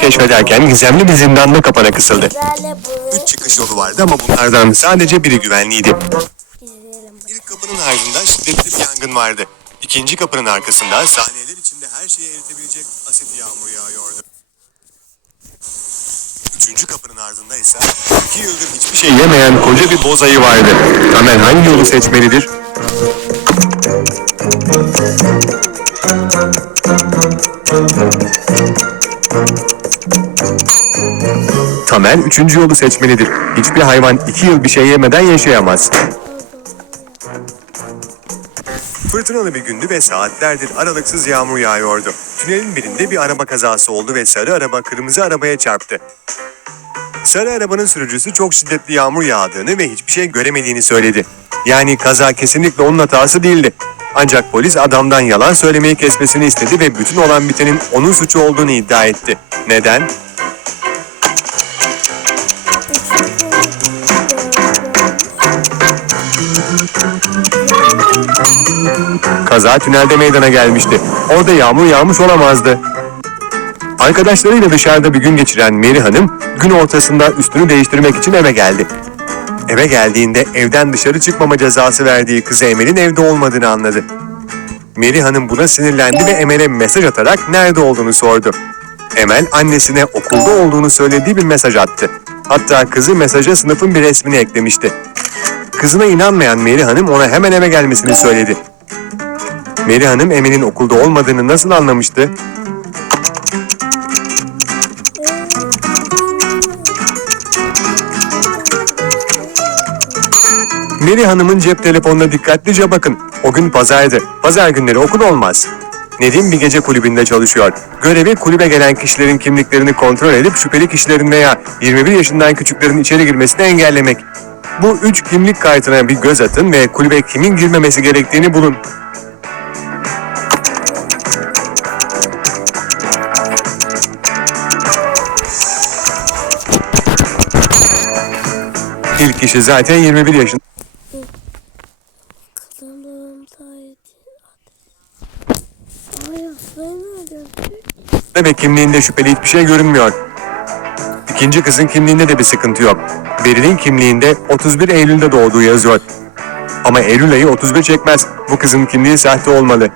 keşfederken gizemli bir zindanda kapana kısıldı. Üç çıkış yolu vardı ama bunlardan sadece biri güvenliydi. İlk kapının ardında şiddetli bir yangın vardı. İkinci kapının arkasında saniyeler içinde her şeyi eritebilecek asit yağmur yağıyordu. Üçüncü kapının ardında ise iki yıldır hiçbir şey yemeyen koca bir boz ayı vardı. Tamer hangi yolu seçmelidir? Tamer üçüncü yolu seçmelidir. Hiçbir hayvan iki yıl bir şey yemeden yaşayamaz. Fırtınalı bir gündü ve saatlerdir aralıksız yağmur yağıyordu. Tünelin birinde bir araba kazası oldu ve sarı araba kırmızı arabaya çarptı. Sarı arabanın sürücüsü çok şiddetli yağmur yağdığını ve hiçbir şey göremediğini söyledi. Yani kaza kesinlikle onun hatası değildi. Ancak polis adamdan yalan söylemeyi kesmesini istedi ve bütün olan bitenin onun suçu olduğunu iddia etti. Neden? Kaza tünelde meydana gelmişti. Orada yağmur yağmış olamazdı. Arkadaşlarıyla dışarıda bir gün geçiren Meri Hanım gün ortasında üstünü değiştirmek için eve geldi. Eve geldiğinde evden dışarı çıkmama cezası verdiği kızı Emel'in evde olmadığını anladı. Meri Hanım buna sinirlendi ve Emel'e mesaj atarak nerede olduğunu sordu. Emel annesine okulda olduğunu söylediği bir mesaj attı. Hatta kızı mesaja sınıfın bir resmini eklemişti. Kızına inanmayan Meri Hanım ona hemen eve gelmesini söyledi. Meri Hanım Emel'in okulda olmadığını nasıl anlamıştı? Meri Hanım'ın cep telefonuna dikkatlice bakın. O gün pazardı. Pazar günleri okul olmaz. Nedim bir gece kulübünde çalışıyor. Görevi kulübe gelen kişilerin kimliklerini kontrol edip şüpheli kişilerin veya 21 yaşından küçüklerin içeri girmesini engellemek. Bu üç kimlik kartına bir göz atın ve kulübe kimin girmemesi gerektiğini bulun. Kişi zaten 21 yaşında. Ve kimliğinde şüpheli hiçbir şey görünmüyor. İkinci kızın kimliğinde de bir sıkıntı yok. Beril'in kimliğinde 31 Eylül'de doğduğu yazıyor. Ama Eylül ayı 31 çekmez. Bu kızın kimliği sahte olmalı.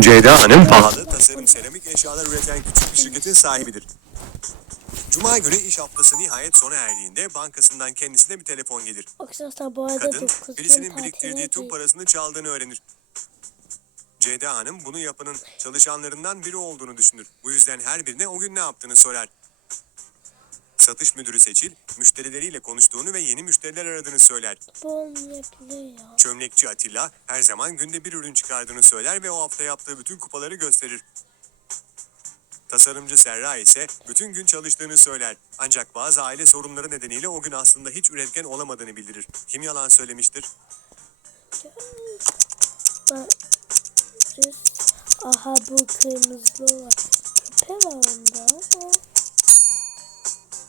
Ceyda Hanım pahalı tasarım seramik eşyalar üreten küçük bir şirketin sahibidir. Cuma günü iş haftası nihayet sona erdiğinde bankasından kendisine bir telefon gelir. Arkadaşlar bu arada Kadın dokuz birisinin gün biriktirdiği tüm parasını çaldığını öğrenir. Ceyda Hanım bunu yapanın çalışanlarından biri olduğunu düşünür. Bu yüzden her birine o gün ne yaptığını sorar. Satış müdürü Seçil, müşterileriyle konuştuğunu ve yeni müşteriler aradığını söyler. Bu olmayabilir ya. Çömlekçi Atilla her zaman günde bir ürün çıkardığını söyler ve o hafta yaptığı bütün kupaları gösterir. Tasarımcı Serra ise bütün gün çalıştığını söyler. Ancak bazı aile sorunları nedeniyle o gün aslında hiç üretken olamadığını bildirir. Kim yalan söylemiştir? Aha bu kırmızı var. Küpe var onda.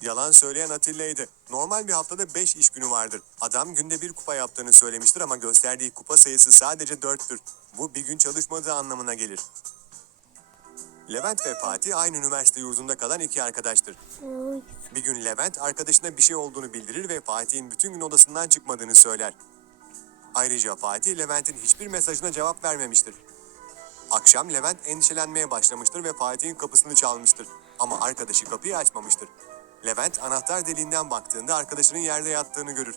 Yalan söyleyen Atilla'ydı. Normal bir haftada 5 iş günü vardır. Adam günde bir kupa yaptığını söylemiştir ama gösterdiği kupa sayısı sadece 4'tür. Bu bir gün çalışmadığı anlamına gelir. Levent ve Fatih aynı üniversite yurdunda kalan iki arkadaştır. Bir gün Levent arkadaşına bir şey olduğunu bildirir ve Fatih'in bütün gün odasından çıkmadığını söyler. Ayrıca Fatih Levent'in hiçbir mesajına cevap vermemiştir. Akşam Levent endişelenmeye başlamıştır ve Fatih'in kapısını çalmıştır. Ama arkadaşı kapıyı açmamıştır. Levent anahtar deliğinden baktığında arkadaşının yerde yattığını görür.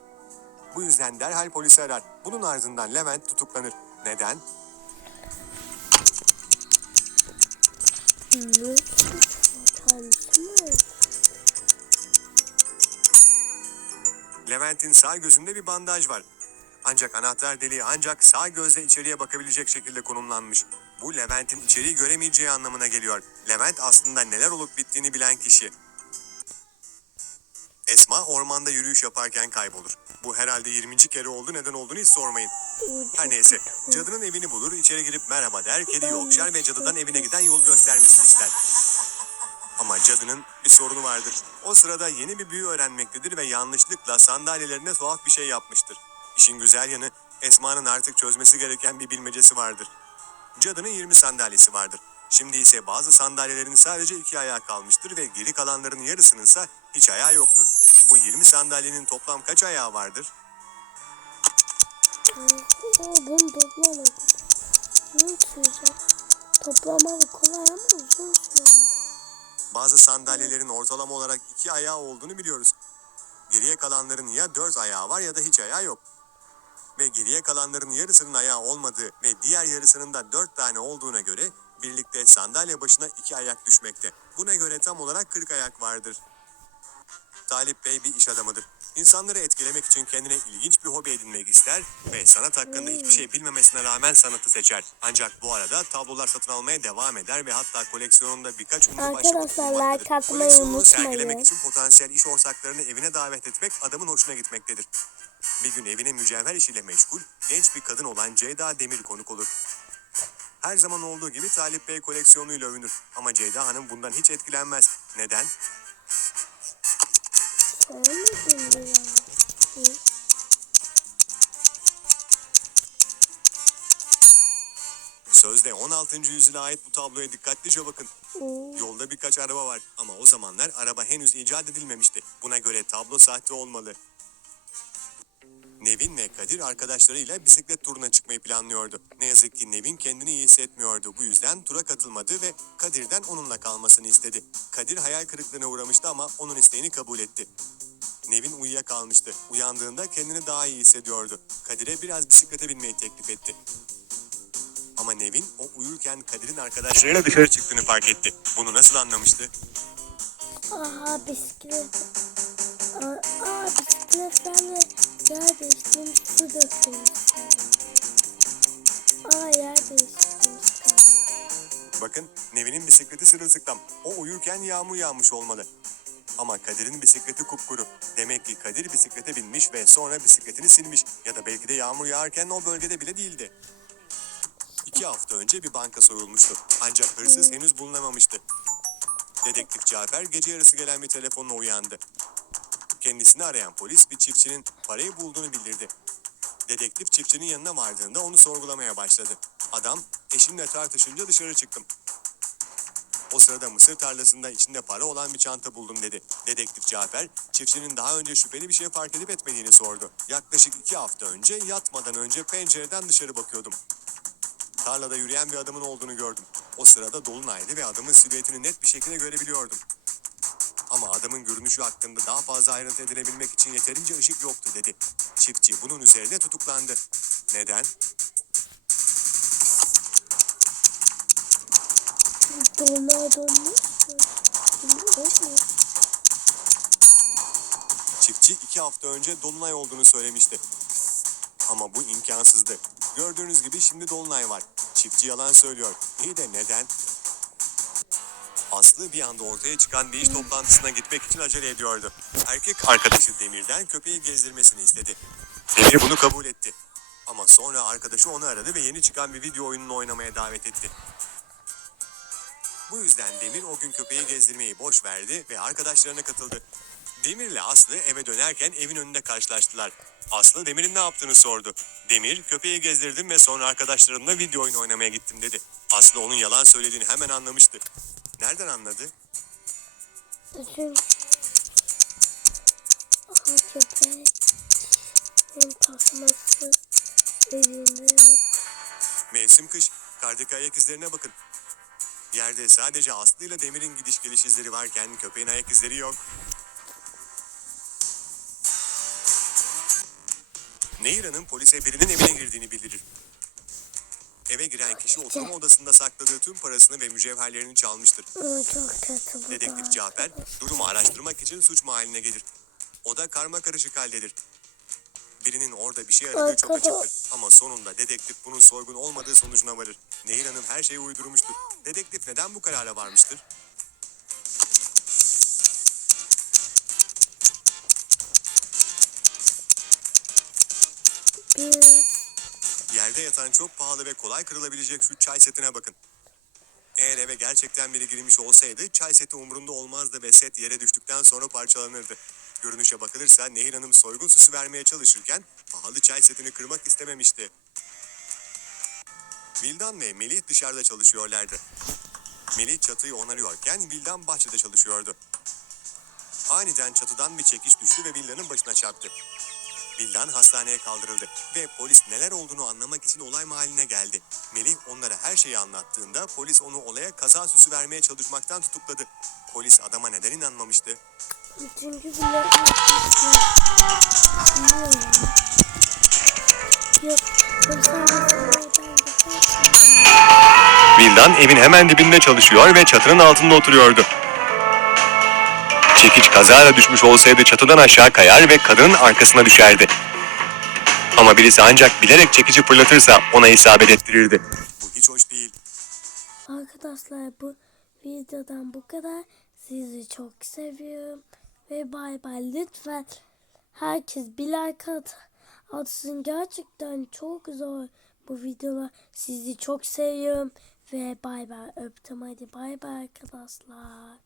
Bu yüzden derhal polisi arar. Bunun ardından Levent tutuklanır. Neden? Levent'in sağ gözünde bir bandaj var. Ancak anahtar deliği ancak sağ gözle içeriye bakabilecek şekilde konumlanmış. Bu Levent'in içeriği göremeyeceği anlamına geliyor. Levent aslında neler olup bittiğini bilen kişi. Esma ormanda yürüyüş yaparken kaybolur. Bu herhalde 20. kere oldu neden olduğunu hiç sormayın. Her neyse cadının evini bulur içeri girip merhaba der kediyi okşar ve cadıdan evine giden yol göstermesini ister. Ama cadının bir sorunu vardır. O sırada yeni bir büyü öğrenmektedir ve yanlışlıkla sandalyelerine tuhaf bir şey yapmıştır. İşin güzel yanı Esma'nın artık çözmesi gereken bir bilmecesi vardır. Cadının 20 sandalyesi vardır. Şimdi ise bazı sandalyelerin sadece iki ayağı kalmıştır ve geri kalanların yarısının ise hiç ayağı yoktur. Bu 20 sandalyenin toplam kaç ayağı vardır? Oo, bunu toplamak uzun sürecek. Toplamalı kolay ama uzun sürecek. Bazı sandalyelerin ortalama olarak iki ayağı olduğunu biliyoruz. Geriye kalanların ya dört ayağı var ya da hiç ayağı yok. Ve geriye kalanların yarısının ayağı olmadığı ve diğer yarısının da dört tane olduğuna göre birlikte sandalye başına iki ayak düşmekte. Buna göre tam olarak 40 ayak vardır. Talip Bey bir iş adamıdır. İnsanları etkilemek için kendine ilginç bir hobi edinmek ister ve sanat hakkında hiçbir şey bilmemesine rağmen sanatı seçer. Ancak bu arada tablolar satın almaya devam eder ve hatta koleksiyonunda birkaç ünlü Arkadaşlar, bulunmaktadır. like Koleksiyonunu sergilemek için potansiyel iş ortaklarını evine davet etmek adamın hoşuna gitmektedir. Bir gün evine mücevher işiyle meşgul, genç bir kadın olan Ceyda Demir konuk olur. Her zaman olduğu gibi Talip Bey koleksiyonuyla övünür. Ama Ceyda Hanım bundan hiç etkilenmez. Neden? Sevmedim ya. Hı. Sözde 16. yüzyıla ait bu tabloya dikkatlice bakın. Oo. Yolda birkaç araba var ama o zamanlar araba henüz icat edilmemişti. Buna göre tablo sahte olmalı. Nevin ve Kadir arkadaşlarıyla bisiklet turuna çıkmayı planlıyordu. Ne yazık ki Nevin kendini iyi hissetmiyordu. Bu yüzden tura katılmadı ve Kadir'den onunla kalmasını istedi. Kadir hayal kırıklığına uğramıştı ama onun isteğini kabul etti. Nevin uyuyakalmıştı. Uyandığında kendini daha iyi hissediyordu. Kadir'e biraz bisiklete binmeyi teklif etti. Ama Nevin o uyurken Kadir'in arkadaşlarıyla dışarı çıktığını fark etti. Bunu nasıl anlamıştı? Aha bisiklet. Aa, aa bisikletlerle yer değiştirmiş su dökülmüş. Aa yer değiştirmiş. Bakın Nevin'in bisikleti sırılsıklam. O uyurken yağmur yağmış olmalı. Ama Kadir'in bisikleti kupkuru. Demek ki Kadir bisiklete binmiş ve sonra bisikletini silmiş. Ya da belki de yağmur yağarken o bölgede bile değildi. İki hafta önce bir banka soyulmuştu. Ancak hırsız henüz bulunamamıştı. Dedektif Cafer gece yarısı gelen bir telefonla uyandı. Kendisini arayan polis bir çiftçinin parayı bulduğunu bildirdi. Dedektif çiftçinin yanına vardığında onu sorgulamaya başladı. Adam, eşimle tartışınca dışarı çıktım. O sırada mısır tarlasında içinde para olan bir çanta buldum dedi. Dedektif Cafer, çiftçinin daha önce şüpheli bir şey fark edip etmediğini sordu. Yaklaşık iki hafta önce yatmadan önce pencereden dışarı bakıyordum. Tarlada yürüyen bir adamın olduğunu gördüm. O sırada dolunaydı ve adamın silüetini net bir şekilde görebiliyordum. Ama adamın görünüşü hakkında daha fazla ayrıntı edinebilmek için yeterince ışık yoktu dedi. Çiftçi bunun üzerine tutuklandı. Neden? Çiftçi iki hafta önce dolunay olduğunu söylemişti. Ama bu imkansızdı. Gördüğünüz gibi şimdi dolunay var. Çiftçi yalan söylüyor. İyi de neden? Aslı bir anda ortaya çıkan bir iş toplantısına gitmek için acele ediyordu. Erkek arkadaşı Demir'den köpeği gezdirmesini istedi. Demir bunu kabul etti. Ama sonra arkadaşı onu aradı ve yeni çıkan bir video oyununu oynamaya davet etti. Bu yüzden Demir o gün köpeği gezdirmeyi boş verdi ve arkadaşlarına katıldı. Demir'le Aslı eve dönerken evin önünde karşılaştılar. Aslı Demir'in ne yaptığını sordu. Demir köpeği gezdirdim ve sonra arkadaşlarımla video oyunu oynamaya gittim dedi. Aslı onun yalan söylediğini hemen anlamıştı. Nereden anladı? Çünkü aha köpek hem tasması elinde yok. Mevsim kış, kardaki ayak izlerine bakın. Yerde sadece Aslı ile Demir'in gidiş geliş izleri varken köpeğin ayak izleri yok. Nehira'nın polise birinin evine girdiğini bildirir. Eve giren kişi oturma odasında sakladığı tüm parasını ve mücevherlerini çalmıştır. Aa, çok kötü bu Dedektif da. Cafer durumu araştırmak için suç mahalline gelir. O da karma karışık haldedir. Birinin orada bir şey aradığı çok açıktır. Ama sonunda dedektif bunun soygun olmadığı sonucuna varır. Nehir Hanım her şeyi uydurmuştur. Dedektif neden bu karara varmıştır? Bir Yerde yatan çok pahalı ve kolay kırılabilecek şu çay setine bakın. Eğer eve gerçekten biri girmiş olsaydı çay seti umurunda olmazdı ve set yere düştükten sonra parçalanırdı. Görünüşe bakılırsa Nehir Hanım soygun süsü vermeye çalışırken pahalı çay setini kırmak istememişti. Vildan ve Melih dışarıda çalışıyorlardı. Melih çatıyı onarıyorken Vildan bahçede çalışıyordu. Aniden çatıdan bir çekiş düştü ve villanın başına çarptı. Vildan hastaneye kaldırıldı ve polis neler olduğunu anlamak için olay mahalline geldi. Melih onlara her şeyi anlattığında polis onu olaya kaza süsü vermeye çalışmaktan tutukladı. Polis adama neden inanmamıştı? Çünkü Bilmiyorum. Yok. Evin hemen dibinde çalışıyor ve çatının altında oturuyordu. Çekiç kazara düşmüş olsaydı çatıdan aşağı kayar ve kadının arkasına düşerdi. Ama birisi ancak bilerek çekici fırlatırsa ona isabet ettirirdi. Bu hiç hoş değil. Arkadaşlar bu videodan bu kadar. Sizi çok seviyorum. Ve bay bay lütfen herkes bir like at, atsın. Gerçekten çok zor bu videolar. Sizi çok seviyorum. Ve bay bay öptüm hadi bay bay arkadaşlar.